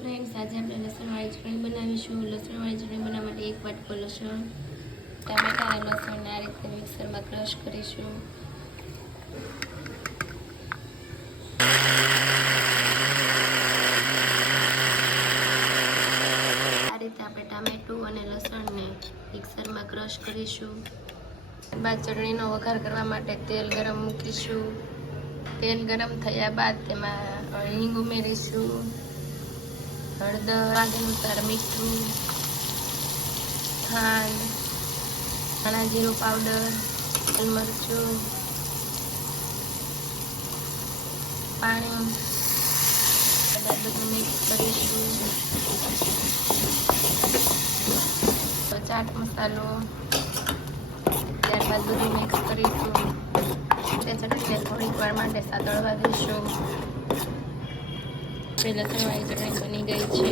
Friends, આજે આપણે લસણવાળી ચટણી બનાવીશું. લસણવાળી ચટણી બનાવવા માટે 1 વાટકો લસણ, ટામેટા અને લસણને આ રીતે મિક્સરમાં ક્રશ કરીશું. આ રીતે આપણે ટામેટું અને લસણને મિક્સરમાં ક્રશ કરીશું. બાદ ચટણીનો વઘાર કરવા માટે તેલ ગરમ મૂકીશું. તેલ ગરમ થયા બાદ તેમાં હિંગ ઉમેરીશું, હળદર, સ્વાદ અનુસાર મીઠું, ખાંડ, ધાણા જીરું પાવડર, લાલ મરચું, પાણી બધું મિક્સ કરીશું. ચાટ મસાલો, ત્યારબાદ બધું મિક્સ કરીશું. તે ચટણીને થોડીક વાર માટે સાતળવા દઈશું. લસણવાળી ચટણી બની ગઈ છે.